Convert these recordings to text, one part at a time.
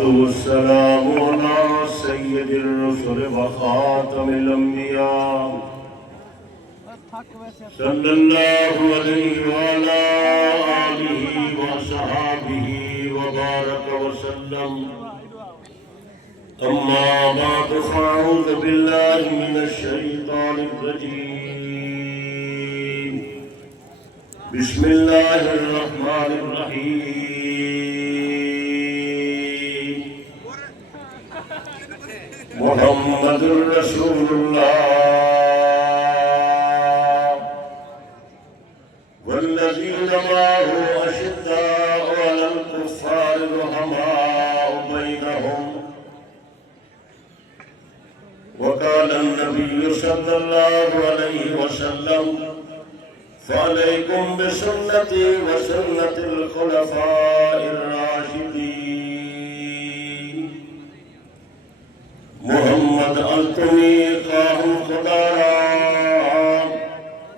والسلام على سيد الرسل وخاتم الأنبياء صلى الله عليه وعلى آله وصحابه وبارك وسلم. أما بعد فأعوذ بالله من الشيطان الرجيم. بسم الله الرحمن الرحيم. محمد رسول الله والذين معه أشداء على الكفار رحماء بينهم. وقال النبي صلى الله عليه وسلم: فعليكم بسنتي وسنة الخلفاء الراشدين. محمد التمی خواہم خدایا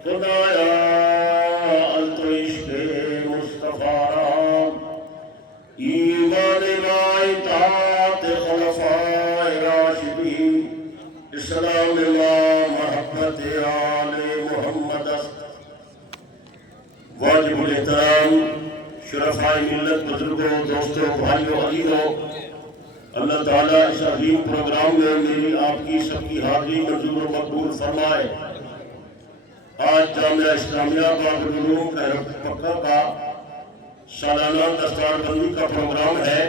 خدایا التو عشق مصطفیٰ ایمان لا اطاعت خلفاء راشدین اسلام لا محبت آل محمد. واجب الاحترام شرفاء ملت بزرگوں دوستوں بھائیوں عزیزوں، اللہ تعالیٰ اس عظیم پروگرام میں میری آپ کی سب کی حاضری منظور و مقبول فرمائے. آج جامعہ اسلامیہ باب العلوم پکا کا سالانہ دستار بندی کا پروگرام ہے.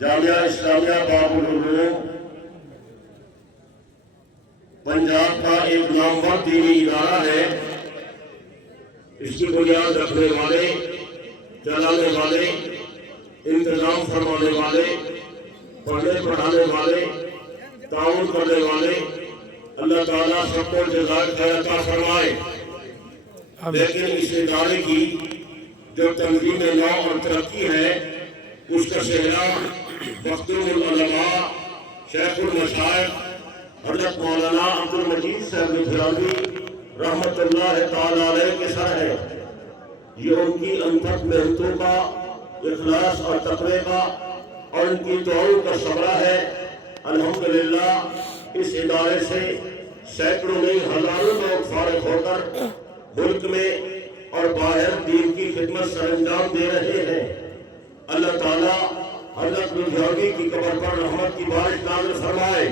جامعہ اسلامیہ باب العلوم پنجاب کا ایک نامور دینی ادارہ ہے. اس کی بنیاد رکھنے والے، چلانے والے، انتظام فرمانے والے، پڑھنے پڑھانے والے، تعاون کرنے والے، اللہ تعالیٰ سب کو جزائے خیر عطا فرمائے. لیکن اس ادارے کی جو تنظیم نو اور ترقی ہے، اس کا صحرا مخدوم العلماء شیخ المشائخ حضرت مولانا عبد المجید صاحب دہلوی رحمت اللہ تعالیٰ علیہ کے سر ہے. یہ ان کی انتھک محنتوں کا، اخلاص اور تقوی کا اور ان کی دعاؤں کا ثمرہ ہے. الحمدللہ اس ادارے سے سینکڑوں نہیں ہزاروں لوگ فارغ ہو کر ملک میں اور باہر دین کی خدمت سر انجام دے رہے ہیں. اللہ تعالیٰ حضرت دہلوی کی قبر پر رحمت کی بارش نازل فرمائے.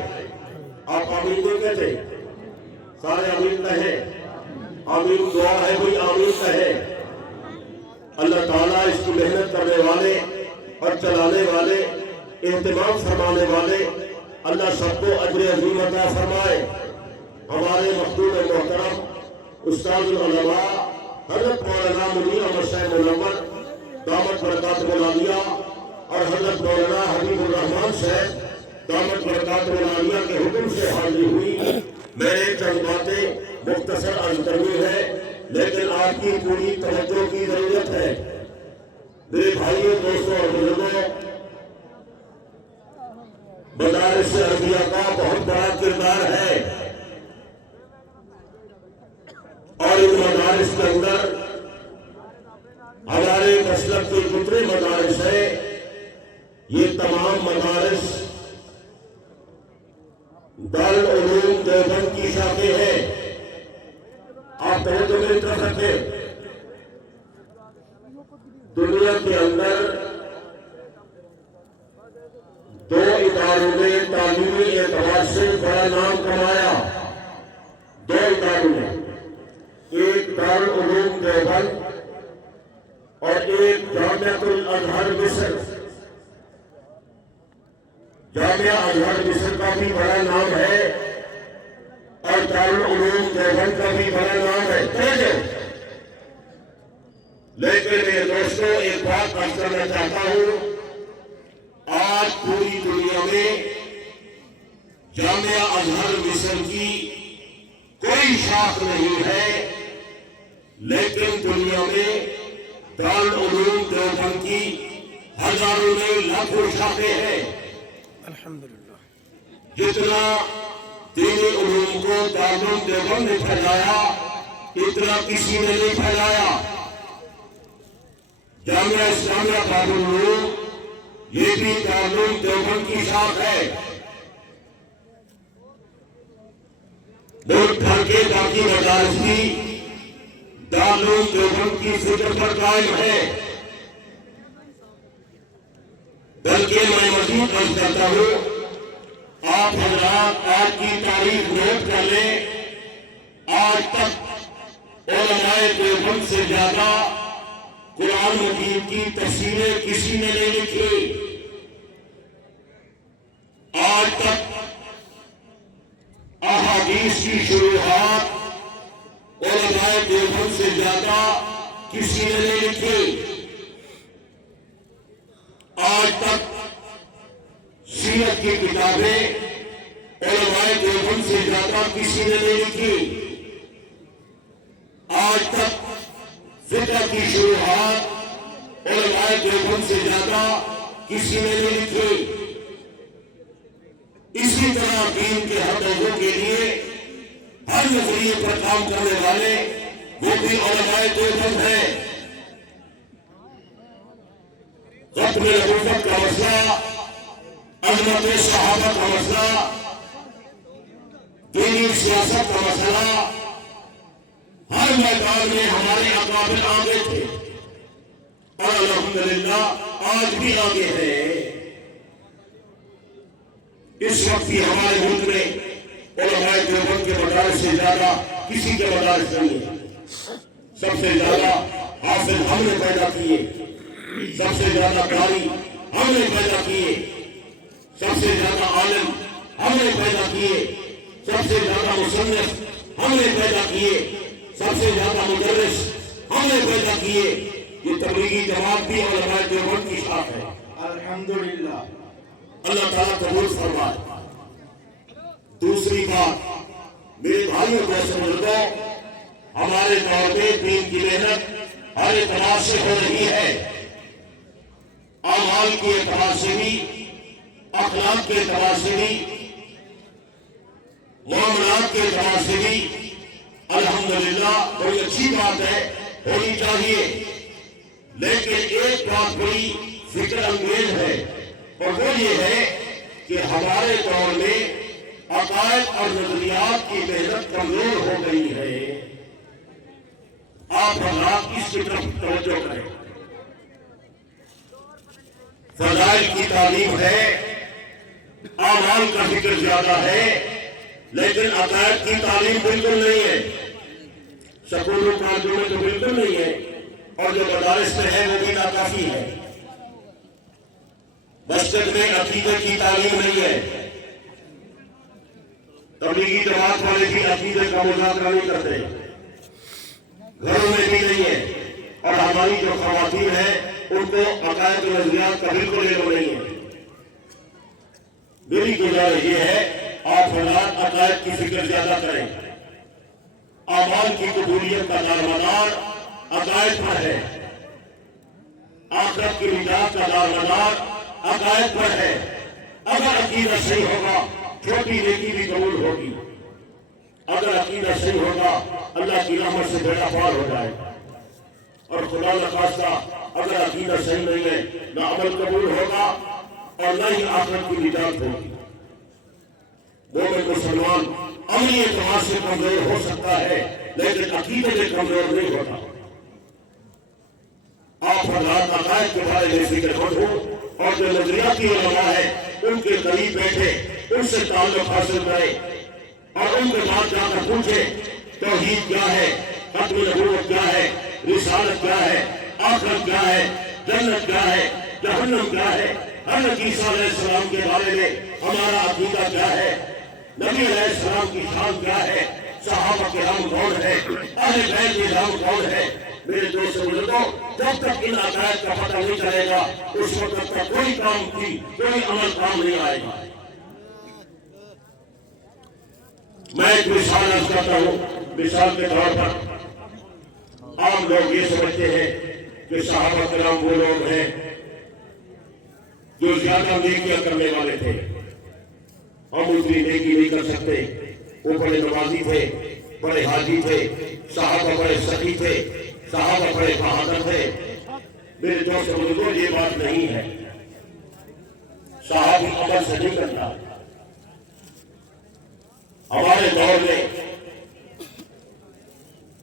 آپ آمین نہیں کہتے؟ سارے آمین کہیں. آمین دعا ہے، کوئی آمین کہے. اللہ تعالیٰ اس کی محنت کرنے والے اور چلانے والے، اہتمام فرمانے والے، اللہ سب کو اجر عظیم عطا فرمائے. ہمارے مخدوم محترم استاد العلماء حضرت مولانا منیر احمد صاحب منور دامت برکاتہ العالیہ اور حضرت مولانا حبیب الرحمان صاحب دامت برکاتہ العالیہ کے حکم سے حاضری ہوئی. میں نے چند باتیں مختصر عرض کرنی ہے، لیکن آپ کی پوری توجہ کی ضرورت ہے. میرے بھائیوں، دوستوں اور بزرگوں، مدارس عربیہ کا بہت بڑا کردار ہے اور ان مدارس کے اندر ہمارے مسلک کے جتنے مدارس ہیں، یہ تمام مدارس دارالعلوم دیوبند کی شاخیں ہیں. آپ توجہ میری طرف رکھیں. دنیا کے اندر دو اداروں نے تعلیمی اعتبار سے بڑا نام کمایا. دو اداروں نے، ایک دارالعلوم دیوبند اور ایک جامعۃ الازہر مصر. جامعہ ازہر مصر کا بھی بڑا نام ہے اور دارالعلوم دیوبند کا بھی بڑا نام ہے. لیکن میرے دوستوں، ایک بات عرض کرنا چاہتا ہوں. آج پوری دنیا میں جامعہ ازہر مصر کی کوئی شاخ نہیں ہے، لیکن دنیا میں دارالعلوم دیوبند کی ہزاروں نہیں لاکھوں شاخیں ہیں. الحمدللہ. جتنا دینی علوم کو دارالعلوم دیوبند نے پھیلایا، اتنا کسی نے نہیں پھیلایا. جامعہ اسلامیہ باب العلوم یہ بھی دارالعلوم دیوبند کی شاخ ہے. ملک بھر کے باقی مدارس بھی دارالعلوم دیوبند کی فکر پر قائم ہے. بلکہ میں مزید عرض کرتا ہوں، آپ حضرات آج کی تاریخ نوٹ کر لیں. آج تک علماء دیوبند سے زیادہ قرآن مجید کی تفسیریں کسی نے نہیں لکھی. آج تک احادیث کی شروحات علماء دیوبند سے زیادہ کسی نے نہیں لکھی. آج تک سیرت کی کتابیں علماء دیوبند سے زیادہ کسی نے نہیں لکھی. آج تک فقہ کی شروحات علماء دیوبند سے زیادہ کسی نے نہیں لکھی. اسی طرح دین کے حقوقوں کے لیے ہر نظریے پر کام کرنے والے وہ بھی علماء دیوبند ہیں. ختم نبوت کا مسئلہ، عظمت صحابہ کا مسئلہ، دینی سیاست کا مسئلہ، ہر میدان میں ہمارے اکابر آگے تھے اور الحمدللہ آج بھی آگے ہیں. اس وقت بھی ہمارے ملک میں علماء دیوبند کے مدارس سے زیادہ کسی کے مدارس نہیں ہے. سب سے زیادہ حافظ ہم نے پیدا کیے، سب سے زیادہ قاری ہم نے پیدا کیے، سب سے زیادہ عالم ہم نے پیدا کیے، سب سے زیادہ مصنف ہم نے پیدا کیے، سب سے زیادہ مدرس ہم نے پیدا کیے. یہ تبلیغی جماعت بھی علماء دیوبند کی شاخ ہے. الحمدللہ، اللہ تعالیٰ قبول فرمائے. دوسری بات، میرے بھائیوں کو سمجھو، ہمارے دور میں دین کی محنت ہر اعتبار سے ہو رہی ہے. اعمال کے اعتبار سے بھی، اخلاق کے اعتبار سے بھی، معاملات کے اعتبار سے بھی الحمدللہ بڑی اچھی بات ہے، ہونی چاہیے. لیکن ایک بات بڑی فکر انگیز ہے، اور وہ یہ ہے کہ ہمارے دور میں عقائد اور نظریات کی محنت کمزور ہو گئی ہے. آپ حضرات اس کی طرف توجہ کریں. فضائل کی تعلیم ہے، اعمال کا ذکر زیادہ ہے، لیکن عقائد کی تعلیم بالکل نہیں ہے. سکولوں کالجوں میں تو بالکل نہیں ہے، اور جو مدارس میں ہے وہ بھی ناکافی ہے. مسجد میں عقیدے کی تعلیم نہیں ہے. تبلیغی جماعت والے بھی عقیدے کا مذاکرہ نہیں کرتے، گھروں میں بھی نہیں ہے. اور ہماری جو خواتین ہیں ان کو عقائد و نظریات کا بالکل علم نہیں ہے. میری گزارش یہ ہے، آپ حضرات عقائد کی فکر زیادہ کریں. اعمال کی قبولیت کا دارمدار عقائد پر ہے، آخرت کی نجات کا دارمدار عقائد پر ہے. اگر عقیدہ صحیح ہوگا چھوٹی نیکی بھی قبول ہوگی. اگر عقیدہ صحیح ہوگا اللہ کی رحمت سے بیڑا پار ہو جائے گا. اور خدا نخواستہ اگر عقیدہ صحیح نہیں ہے، نہ عمل قبول ہوگا اور نہ ہی آخرت کی نجات ہوگی. مومن مسلمان عملی اعتبار سے کمزور ہو سکتا ہے، لیکن عقیدے میں کمزور نہیں ہوتا. آپ حضرات عقائد کے بارے میں فکر مند ہو، اور جو نظریاتی علماء ہے ان کے قریب بیٹھے، ان سے تعلق حاصل کرے، اور ان کے بعد جا کر پوچھے توحید کیا ہے، ختم نبوت کیا ہے، رسالت کیا ہے، آخرت کیا ہے، جنت کیا ہے، جہنم کیا ہے، حضرت عیسیٰ علیہ السلام کے بارے میں ہمارا عقیدہ کیا ہے، نبی علیہ السلام کی شان کیا ہے، صحابہ کرام کون ہے، اہل بیت کے نام کون ہے. میرے دوست بزرگوں، جب تک ان عقائد کا پتہ نہیں چلے گا اس وقت تک کوئی کام کی کوئی عمل کام نہیں آئے گا. میں ایک مثال عرض کرتا ہوں. مثال کے طور پر عام لوگ یہ سمجھتے ہیں کہ صحابہ کرام وہ لوگ ہیں جو زیادہ نیکیاں کرنے والے تھے. ہم اتنی نیکی نہیں کر سکتے. وہ بڑے نمازی تھے، بڑے حاجی تھے، صحابہ بڑے سخی تھے، صحابہ بڑے بہادر تھے. میرے دوست بزرگوں، یہ بات نہیں ہے. عمل سے نہیں کرتا. ہمارے دور میں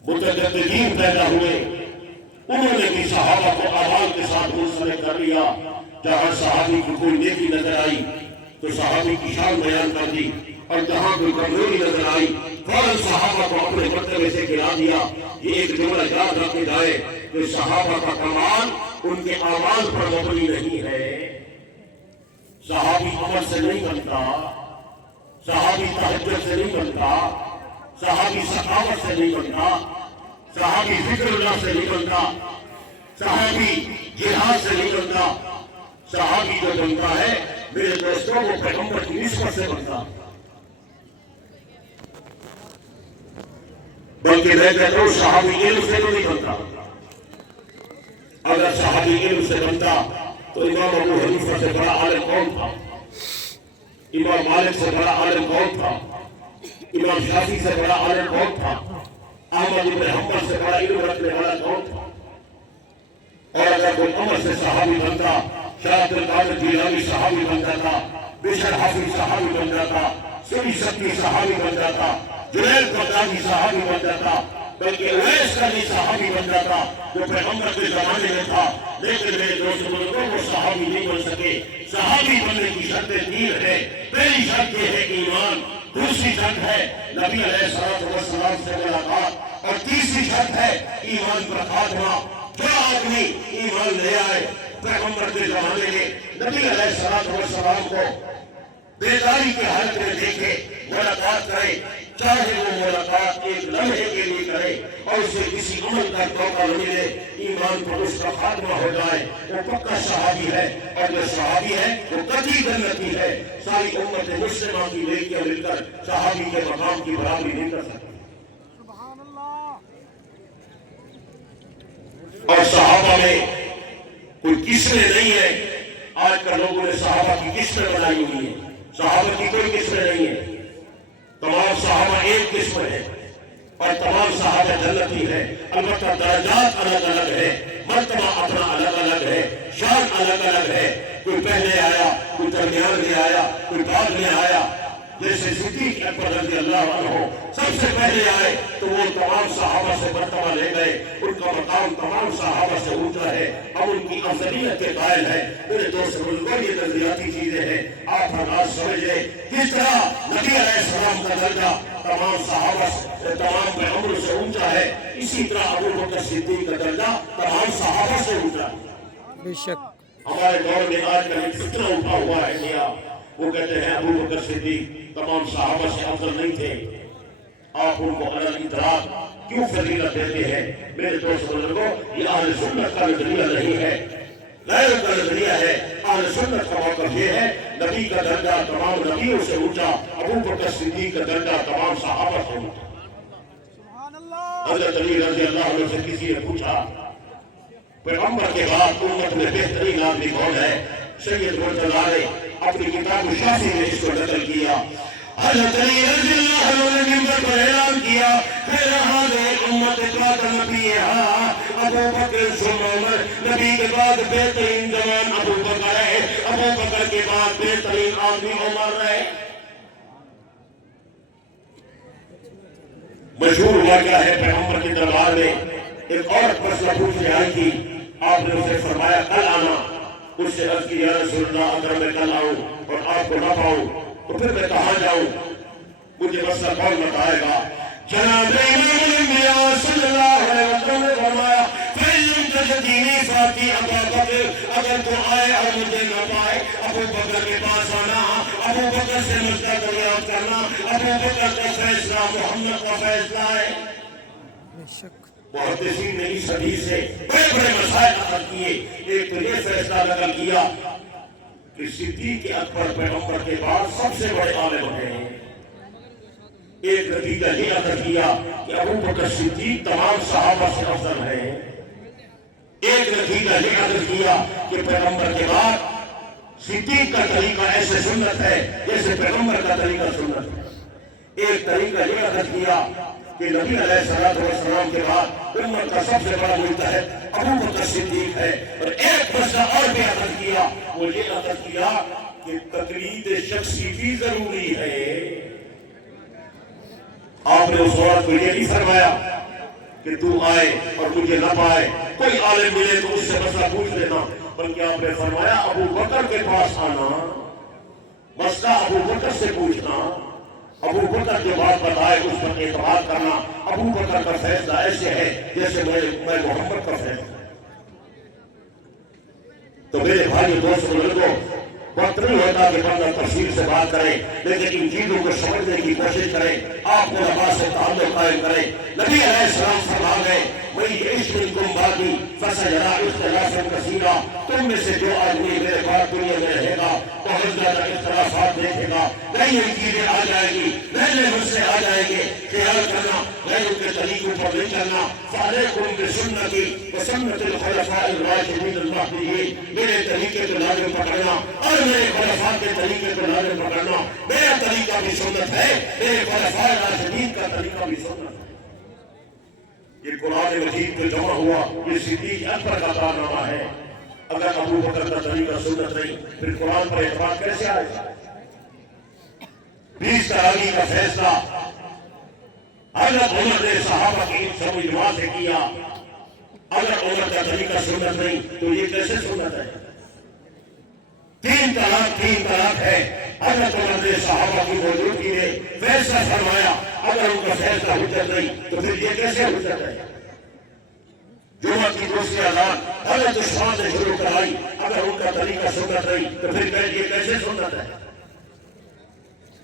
متجددین پیدا ہوئے، انہوں نے بھی صحابہ کو اعمال کے ساتھ منسلک کر لیا. جہاں صحابی کو کوئی نیکی نظر آئی تو صحابی کی شان بیان کر دی، اور جہاں کوئی کمزوری نظر آئی فوراً صحابہ کو اپنے مرتبے سے گرا دیا. یہ ایک جملہ یاد رکھے جائے کہ صحابہ کا کمال ان کے اعمال پر مبنی نہیں ہے. صحابی عمل سے نہیں بنتا، صحابی تہجد سے نہیں بنتا، صحابی سخاوت سے نہیں بنتا، صحابی ذکر اللہ سے نہیں بنتا، صحابی جہاد سے نہیں بنتا. صحابی جو بنتا ہے میرے دوستوں وہ پیغمبر کی نسبت سے بنتا. بلکہ میں کہتا ہوں صحابی علم سے تو نہیں بنتا. اگر صحابی علم سے بنتا تو امام ابو حنیفہ سے بڑا عالم کون تھا؟ امام مالک سے بڑا عالم کون تھا؟ امام شافعی سے بڑا عالم کون تھا؟ احمد بن حنبل سے بڑا علم رکھنے والا کون تھا؟ اور اگر کوئی عمر سے صحابی بنتا، شاہ عبد القادر جیلانی صحابی بن جاتا، بشر حافظ صحابی بن جاتا، سری سکی صحابی بن جاتا، جنید بغدادی صحابی بن جاتا، بلکہ اویس کا بھی صحابی بن جاتا جو پیغمبر کے زمانے میں تھا. لیکن میرے دوست بزرگوں وہ صحابی نہیں بن سکے. صحابی بننے کی شرطیں تین ہے. پہلی شرط یہ ہے ایمان، دوسری شرط ہے نبی علیہ السلام سے ملاقات، اور تیسری شرط ہے ایمان پر خاتمہ. جو آدمی ایمان لے آئے پیغمبر کے زمانے میں نبی علیہ السلام کو بیداری کے حالت میں دیکھے، ملاقات کرے، چاہے وہ ملاقات ایک لمحے کے لیے کرے اور اسے کسی عمل کا موقع نہ ملے، ایمان پر اس کا خاتمہ ہو جائے، وہ پکا صحابی ہے. اور جو صحابی ہے وہ قطعی جنتی ہے. ساری امت مسلمہ کی نیکیاں مل کر صحابی کے مقام کی برابری نہیں کر سکتی. اور صحابہ میں کوئی قسمیں نہیں ہے. آج کل لوگوں نے صحابہ کی قسمیں بنائی ہوئی ہیں. صحابہ کی کوئی قسمیں نہیں ہے. تمام صحابہ ایک قسم ہے اور تمام صحابہ جنتی ہے. البتہ درجات الگ الگ ہے، مرتبہ اپنا الگ الگ ہے، شان الگ الگ ہے. کوئی پہلے آیا، کوئی درمیان میں آیا، کوئی بعد میں آیا. جیسے صدیق اکبر رضی اللہ عنہ سب سے پہلے آئے تو وہ تمام صحابہ سے مرتبہ لے گئے. ان کا مقام تمام صحابہ سے اونچا ہے، ہم ان کی افضلیت کے قائل ہیں. میرے دوست بزرگوں یہ نظریاتی چیزیں ہیں. آپ حضرات سمجھ لیں کس طرح نبی علیہ السلام کا درجہ تمام صحابہ سے، تمام پیغمبروں سے اونچا ہے، اسی طرح ابو بکر صدیق کا درجہ تمام صحابہ سے اونچا ہے. بے شک ہمارے دور میں آج کل ایک فتنہ اٹھا ہوا ہے کیا وہ کہتے ہیں ابو بکر صدیق تمام صحابہ سے افضل نہیں تھے. آپ ان کو علی الاطلاق کیوں فضیلت دیتے ہیں؟ میرے دوست بزرگوں یہ اہل سنت کا نظریہ نہیں ہے، غیر کا نظریہ ہے. اہل سنت کا موقف یہ ہے نبی کا درجہ تمام نبیوں سے اونچا، ابو بکر صدیق کا درجہ تمام صحابہ سے اونچا. حضرت علی رضی اللہ عنہ سے کسی نے پوچھا پیغمبر کے بعد امت میں بہترین آدمی کون ہے؟ سید مرتضیٰ نے اپنی کتاب شافعی میں اس کو نقل کیا. حضرت علی رضی اللہ عنہ نے منبر پر اعلان کیا میرا حاضر امت کا نبی ہے ابو بکر ثم عمر. نبی کے بعد بہترین جوان ابو بکر ہے، ابو بکر کے بعد بہترین آدمی عمر ہے. مشہور واقعہ ہے پیغمبر کے دربار میں ایک عورت مسئلہ پوچھنے آئی تھی. آپ نے اسے فرمایا کل آنا. اس سے عرض کی یا رسول اللہ اگر میں کل آؤں اور آپ کو نہ پاؤں تو پھر میں کہاں جاؤں؟ مجھے مسئلہ کون بتائے گا؟ جناب امام الانبیاء صلی اللہ علیہ وسلم نے فرمایا فَإِن تَجِدْنِي فَأْتِ أَبَا بَكْرٍ. اگر تو آئے اور مجھے نہ پائے ابو بکر کے پاس آنا، ابو بکر سے مشورہ دریافت کرنا. ابو بکر کا فیصلہ محمد کا فیصلہ ہے. بے شک محدثین نے اس حدیث سے بڑے بڑے مسائل نقل کیے. ایک تو یہ فیصلہ نقل کیا کہ صدیق اکبر پیغمبر کے بعد سب سے بڑے عالم ہیں. ایک نتیجہ یہ نقل کیا کہ ابو بکر صدیق تمام صحابہ سے افضل ہے. ایک نتیجہ یہ نقل کیا کہ پیغمبر کے بعد صدیق کا طریقہ ایسے سنت ہے جیسے پیغمبر کا طریقہ سنت ہے. ایک طریقہ یہ نقل کیا کہ نبی علیہ السلام کے بعد امت کا سب سے بڑا مجتہد ابو بکر صدیق ہے. اور ایک مسئلہ اور بھی عرض کیا، وہ یہ عرض کیا کہ تقلید شخصی بھی ضروری ہے. آپ نے اس عورت کو یہ نہیں فرمایا کہ تو آئے اور مجھے نہ پائے، کوئی عالم ملے تو اس سے مسئلہ پوچھ لینا، بلکہ آپ نے فرمایا ابو بکر کے پاس آنا، مسئلہ ابو بکر سے پوچھنا، ابو بکر جو بات بتائے اس پر اعتماد کرنا. ابو بکر کا فیصلہ ایسے ہے جیسے میں محمد کا فیصلہ. تو میرے بھائی دوست بزرگوں، وقت نہیں ہوتا کہ بندہ تفصیل سے بات کرے، لیکن ان چیزوں کو سمجھنے کی کوشش کریں، آپ کو علماء سے تعلق قائم کریں. نبی علیہ السلام فرما گئے وہی عشق منکم بعدی فسیرا اختلافا کثیرا، تم میں سے جو آدمی میرے بعد دنیا میں رہے گا بہت زیادہ اختلافات دیکھے گا، نئی نئی چیزیں آ جائیں گی، نئے نئے مسئلے آ جائیں گے. خیال کرنا میں ان کے طریقوں پر نہیں چلنا. فعلیکم بسنتی وسنت الخلفاء الراشدین المہدیین، میرے طریقے کو لازم پکڑنا اور میرے خلفاء کے طریقے کو لازم پکڑنا. میرا طریقہ بھی سنت ہے، میرے خلفاء راشدین کا طریقہ بھی سنت ہے. یہ قرآن مجید میں جمع ہوا، یہ صدیق اکبر کا کارنامہ ہے. اگر ابو بکر کا طریقہ سنت نہیں پھر قرآن پر اعتماد کیسے آئے گا؟ 20 تراویح کا فیصلہ حضرت عمر نے صحابہ کی سب اجماع سے کیا. اگر عمر کا طریقہ سنت نہیں تو یہ کیسے سنت ہے؟ 3 طلاق ہے. حضرت عمر نے صحابہ کی موجودگی میں فیصلہ فرمایا، اگر ان کا فیصلہ حجت نہیں تو پھر یہ کیسے حجت ہے؟ جمعہ کی دوسری اذان حضرت عثمان نے شروع کرائی، اگر ان کا طریقہ سنت نہیں تو پھر یہ کیسے سنت ہے؟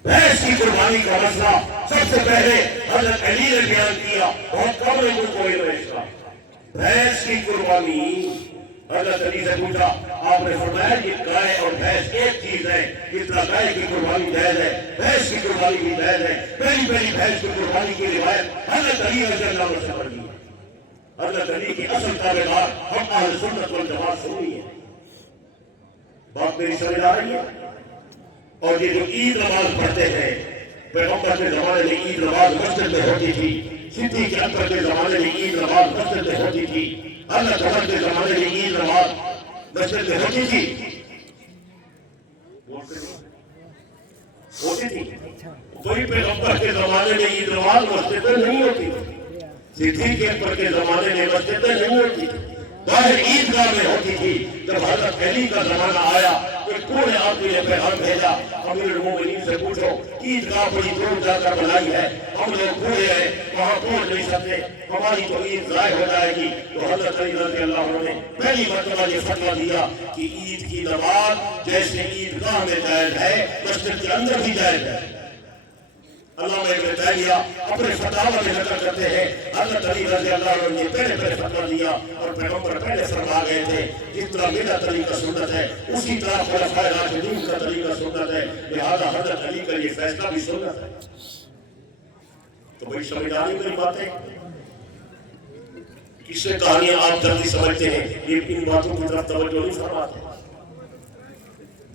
بھینس کی قربانی کا مسئلہ سب سے پہلے حضرت علی نے بیان کیا، بہت کم لوگوں کو علم ہے اس کا. بھینس کی قربانی حضرت علی سے پوچھا، آپ نے فرمایا کہ گائے اور بھینس ایک چیز ہے، اس طرح گائے کی قربانی جائز ہے، بھینس کی قربانی بھی جائز ہے. پہلی بھینس کی قربانی کی روایت حضرت علی رضی اللہ عنہ سے پڑھی ہے. حضرت علی کی اصل تابعدار ہم اہل سنت والجماعت سنی ہے. بات میری سمجھ آ رہی ہے؟ اور یہ جو عید نماز پڑھتے ہیں، پیغمبر کے زمانے میں عید نماز مسجد میں ہوتی تھی، صدیق اکبر کے زمانے میں عید نماز مسجد میں ہوتی تھی، حضرت عمر کے زمانے میں عید نماز مسجد میں ہوتی تھی. کوئی پیغمبر کے زمانے میں عید نماز مسجد میں نہیں ہوتی تھی، صدیق اکبر کے زمانے میں مسجد میں نہیں ہوتی تھی، باہر عیدگاہ میں ہوتی تھی. جب حضرت علی کا زمانہ آیا ایک پورے آدمی نے پیغام بھیجا، امیر المومنین سے پوچھو عیدگاہ بڑی دور جا کر بنائی ہے، ہم لوگ بوڑھے ہیں وہاں پہنچ نہیں سکتے، ہماری تو عید ضائع ہو جائے گی. تو حضرت علی رضی اللہ عنہ نے پہلی مرتبہ یہ فتویٰ دیا کہ عید کی نماز جیسے عیدگاہ میں جائز ہے مسجد کے اندر بھی جائز ہے. علامہ ابن تیمیہ اپنے فتاوی میں ذکر کرتے ہیں حضرت علی رضی اللہ عنہ نے پہلے فتویٰ دیا اور پیغمبر پہلے فرما گئے تھے جس طرح میرا طریقہ سنت ہے اسی طرح خلفائے راشدین کا طریقہ سنت ہے، لہذا حضرت علی کا یہ فیصلہ بھی سنت ہے. تو بھائی سمجھ آ رہی میری باتیں؟ کس سے کہانیاں آپ جلدی سمجھتے ہیں، یہ ان باتوں کی طرف توجہ نہیں فرماتے.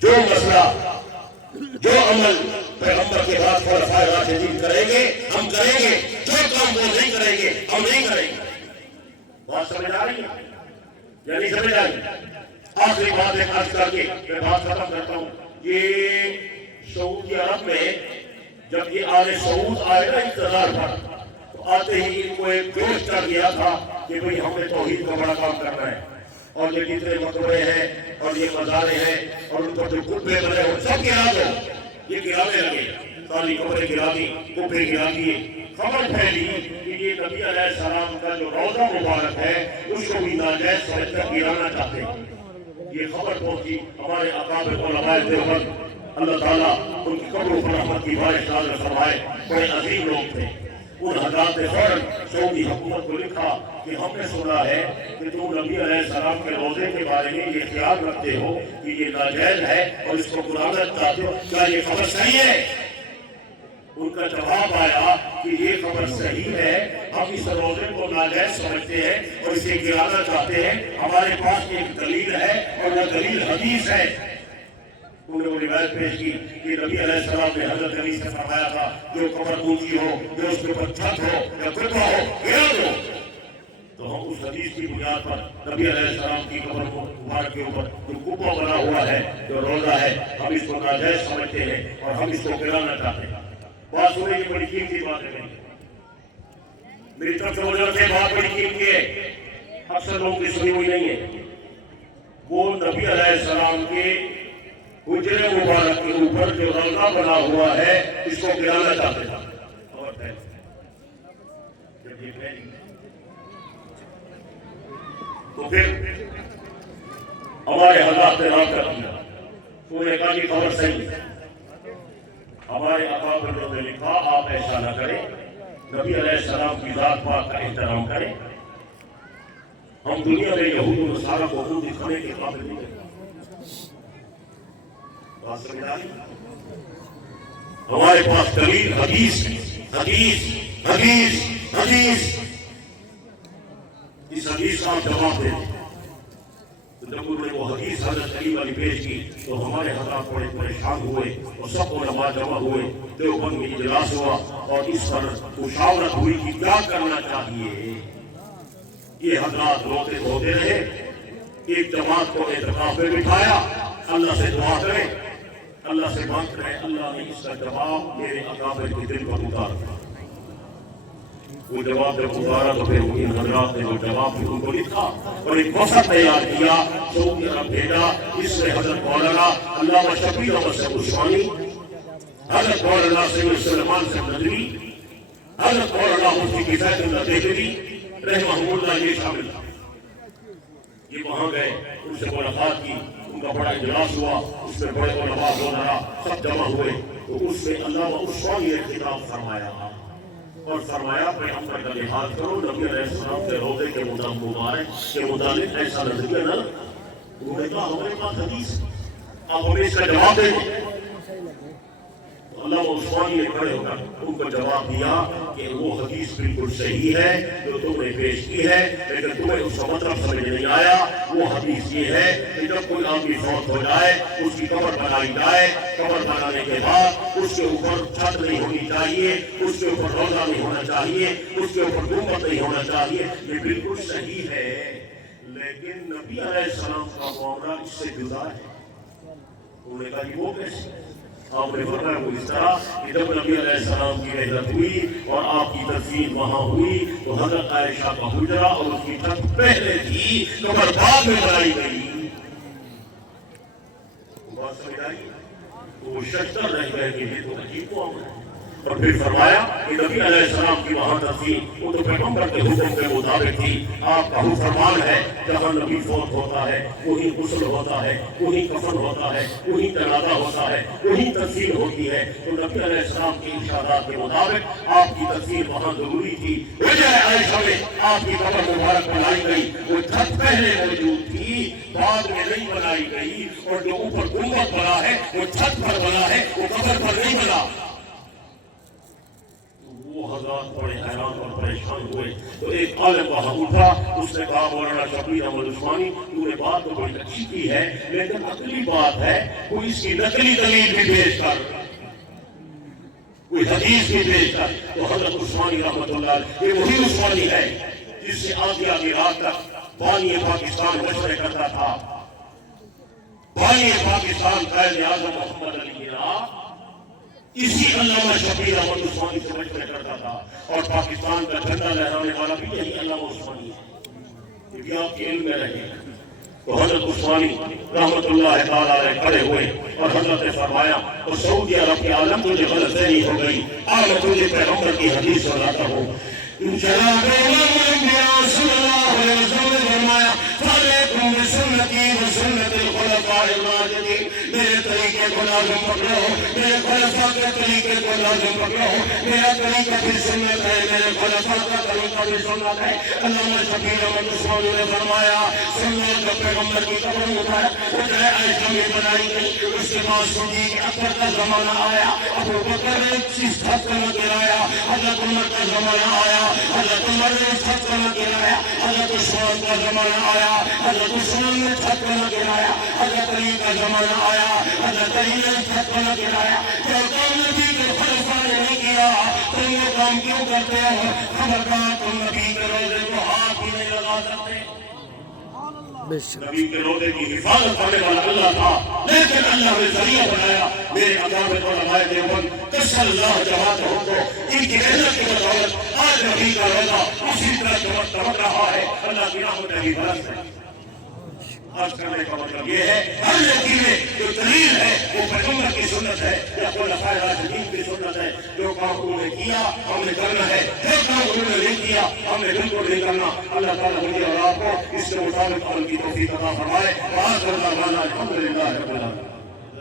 جو مسئلہ جو عمل پیغمبر کے بعد خلفائے راشدین کریں گے ہم کریں گے، جو کام وہ نہیں کریں گے ہم نہیں کریں گے. بات سمجھ آ رہی ہے یا نہیں سمجھ آ رہی؟ آخری بات ایک عرض کر کے میں بات ختم کرتا ہوں. یہ سعودی عرب میں جب یہ آل سعود آئے نا اقتدار پر تو آتے ہی ان کو ایک جوش کر دیا تھا کہ بھئی ہم نے توحید کا بڑا کام کرنا ہے، اور یہ کتنے مقبرے ہیں اور یہ مزارے ہیں اور ان پر جو قبے بنے ہو سب گرا دو. یہ گرانے لگے، ساری قبریں گرا دی، قبے گرا دیے. خبر پھیلی کہ یہ نبی علیہ السلام کا جو روضہ مبارک ہے اس کو بھی ناجائز سمجھ کر گرانا چاہتے ہیں. یہ خبر پہنچی ہمارے اکابر علماء دیوبند، اللہ تعالیٰ ان کی قبروں پر رحمت کی بارش نازل فرمائے، بڑے عظیم لوگ تھے. ان حضرات نے فوراً سعودی حکومت کو لکھا کہ ہم نے سنا ہے کہ تم نبی علیہ السلام کے روزے کے بارے میں یہ خیال رکھتے ہو کہ یہ ناجائز ہے اور اس کو گرانا چاہتے ہو، کیا یہ خبر صحیح ہے؟ ان کا جواب آیا کہ یہ خبر صحیح ہے، ہم اس روزے کو ناجائز سمجھتے ہیں اور اسے گرانا چاہتے ہیں. ہمارے پاس ایک دلیل ہے اور وہ دلیل حدیث ہے. انہوں نے وہ روایت پیش کی کہ نبی علیہ السلام نے حضرت علی سے فرمایا تھا جو قبر اونچی ہو، جو اس کے اوپر چھت ہو یا کتبہ ہو، گرا دو۔ تو ہم اس حدیث کی بنیاد پر نبی علیہ السلام کی قبر مبارک کے اوپر جو کتبہ بنا ہوا ہے، جو روضہ ہے، ہم اس کو ناجائز سمجھتے ہیں اور ہم اس کو گرانا چاہتے ہیں۔ بات سنیں، یہ بڑی قیمتی بات ہے میری طرف سے وہ رکھے، بات بڑی قیمتی ہے، اکثر لوگوں کی سنی ہوئی نہیں ہے۔ وہ نبی علیہ السلام کے حجرے مبارک کے اوپر جو روضہ بنا ہوا ہے اس کو گرانا چاہتے تھا۔ اور جب یہ پھیلی تو پھر ہمارے حضرات نے رابطہ کیا، انہوں نے کہا کہ خبر صحیح ہے۔ ہمارے اکابر نے لکھا آپ ایسا نہ کریں، نبی علیہ السلام کی ذات پاک کا احترام کریں۔ ہم دنیا میں یہود و نصارہ کو منہ دکھانے کے قابل نہیں ہیں۔ بات سمجھ آئی؟ ہمارے پاس دلیل حدیث حدیث حدیث حدیث، اس حدیث کا جواب دیں۔ تو جب انہوں نے وہ حدیث حضرت علی والی پیش کی تو ہمارے حضرات بڑے پریشان ہوئے اور سب علماء جمع ہوئے، دیوبند میں اجلاس ہوا اور اس پر مشاورت ہوئی کہ کیا کرنا چاہیے۔ یہ حضرات روتے دھوتے رہے، ایک جماعت کو اعتکاف میں بٹھایا، اللہ سے دعا کرے، اللہ سے مانگ رہے، اللہ نے اس کا جواب میرے اکابر کے دل پر اتار دیا۔ وہ جواب جب اتارا تو پھر ان حضرات نے وہ جواب ان کو لکھا اور ایک وفد تیار کیا، سعودی عرب بھیجا، اس میں حضرت مولانا علامہ شبیر احمد صاحب عثمانی، حضرت مولانا سید سلیمان صاحب ندوی، حضرت مولانا مفتی کفایت اللہ دہلوی رحمہ اللہ، یہ شامل تھا۔ یہ وہاں گئے، ان سے ملاقات کی، ان کا بڑا اجلاس ہوا، اس میں بڑے علماء وغیرہ سب جمع ہوئے، تو اس میں علامہ عثمانی نے خطاب فرمایا اور فرمایا پیغمبر کا لحاظ کرو، نبی علیہ السلام کے روضے کے مبارک کے متعلق ایسا نظریہ نہ۔ انہوں نے کہا ہمارے پاس حدیث، آپ ہمیں اس کا جواب دیں۔ علامہ عثمانی نے کھڑے ہو کر ان کو جواب دیا کہ وہ حدیث بالکل صحیح ہے جو تم نے پیش کی ہے، لیکن تمہیں اس کا مطلب سمجھ نہیں آیا۔ وہ حدیث یہ ہے کہ جب کوئی آدمی فوت ہو جائے، اس کی قبر بنائی جائے، قبر بنانے کے بعد اس کے اوپر چھت نہیں ہونی چاہیے، اس کے اوپر روضہ نہیں ہونا چاہیے، اس کے اوپر گنبد نہیں ہونا چاہیے، یہ بالکل صحیح ہے، لیکن نبی علیہ السلام کا معاملہ اس سے جدا ہے۔ انہوں نے کہا کہ وہ کیسے؟ آپ نے فرمایا وہ اس طرح کہ جب نبی علیہ السلام کی رحلت ہوئی اور آپ کی تدفین وہاں ہوئی تو حضرت عائشہ کا حجرہ اور اس کی چھت پہلے تھی، قبر بعد میں بنائی گئی۔ بات سمجھ آئی؟ تو وہ ششتر رہ گئے کہ یہ تو عجیب معاملہ ہے۔ اور پھر فرمایا کہ نبی علیہ السلام کی وہاں تدفین وہ تو پیغمبر کے حکم کے مطابق تھی۔ آپ کا فرمان ہے جہاں نبی فوت ہوتا ہے وہیں غسل ہوتا ہے، وہیں کفن ہوتا ہے، وہیں جنازہ ہوتا ہے، وہیں تدفین ہوتی ہے۔ تو نبی علیہ السلام کی ارشادات کے مطابق آپ کی تدفین وہاں ضروری تھی۔ وجہ عائشہ میں آپ کی قبر مبارک بنائی گئی، وہ چھت پہلے موجود تھی، بعد میں نہیں بنائی گئی، اور جو اوپر گنبد بنا ہے وہ چھت پر بنا ہے، وہ قبر پر نہیں بنا۔ وہ حضرات بڑے حیران اور پریشان ہوئے تو ایک عالم وہاں اٹھا، اس نے کہا مولانا شبیر احمد عثمانی تو نے بات تو بڑی اچھی کی ہے، لیکن عقلی بات ہے، کوئی اس کی نقلی دلیل بھی پیش کر، کوئی حدیث بھی پیش کر۔ تو حضرت عثمانی رحمۃ اللہ علیہ، یہ وہی عثمانی ہے جس سے آدھی آدھی رات تک بانی پاکستان مشورے کرتا تھا۔ بانی پاکستان قائد اعظم محمد علی جناح اسی علامہ شبیر احمد عثمانی سے مشورے کرتا تھا، اور پاکستان کا جھنڈا لہرانے والا بھی یہی علامہ عثمانی ہے، کیونکہ آپ کے علم میں رہے۔ تو حضرت عثمانی رحمت اللہ تعالیٰ علیہ کھڑے ہوئے اور حضرت نے فرمایا تو سعودی عرب کے عالم تجھے غلط فہمی ہو گئی، آج میں تجھے پیغمبر کی حدیث سناتا ہوں۔ جناب انبیاء صلی اللہ علیہ وسلم نے فرمایا فعلیکم بسنتی وسنت الخلفاء الراشدین، میرے طریقے کو لازم پکڑو، میرے خلفاء کے طریقے کو لازم پکڑو، میرا طریقہ بھی سنت ہے، میرے خلفاء کا طریقہ بھی سنت ہے۔ علامہ شبیر احمد عثمانی نے فرمایا سنت کا پیغمبر کی قبر مبارک حجرہ عائشہ میں بنائی گئی، اس کے بعد صدیق اکبر کا زمانہ آیا، ابو بکر نے اس چھت کو نہ گرایا، حضرت عمر کا زمانہ آیا، حضرت عمر نے اس چھت کو نہ گرایا، حضرت عثمان کا زمانہ آیا، حضرت عثمان نے چھت کو نہ گرایا، حضرت علی کا زمانہ آیا اللہ تعالیٰ نے فتوہ نہ گرایا جو کام نبی کے خلفاء نے نہیں کیا تم وہ کام کیوں کرتے ہو خبردار تم نبی کے روزے کو ہاتھ بھی نہیں لگا سکتے بے شک نبی کے روزے کی حفاظت کرنے والا اللہ تھا لیکن اللہ نے ذریعہ بنایا میرے اکابر علماء دیوبند قص اللہ جماعت ہو کو ان کی محنت کی بدولت آج نبی کا روزہ اسی طرح چمک رہا ہے اللہ کی رحمت رہی برس ہے آج کرنے کا مطلب یہ ہے ہر لڑکی میں جو دلیل ہے وہ پیغمبر کی سنت ہے یا خلفاء راشدین کی سنت ہے جو کام انہوں نے کیا ہم نے کرنا ہے جو کام انہوں نے نہیں کیا ہم نے بالکل نہیں کرنا اللہ تعالیٰ مجھے اور آپ کو اس کے مطابق عمل کی توفیق عطا فرمائے وآخر دعوانا الحمدللہ رب العالمین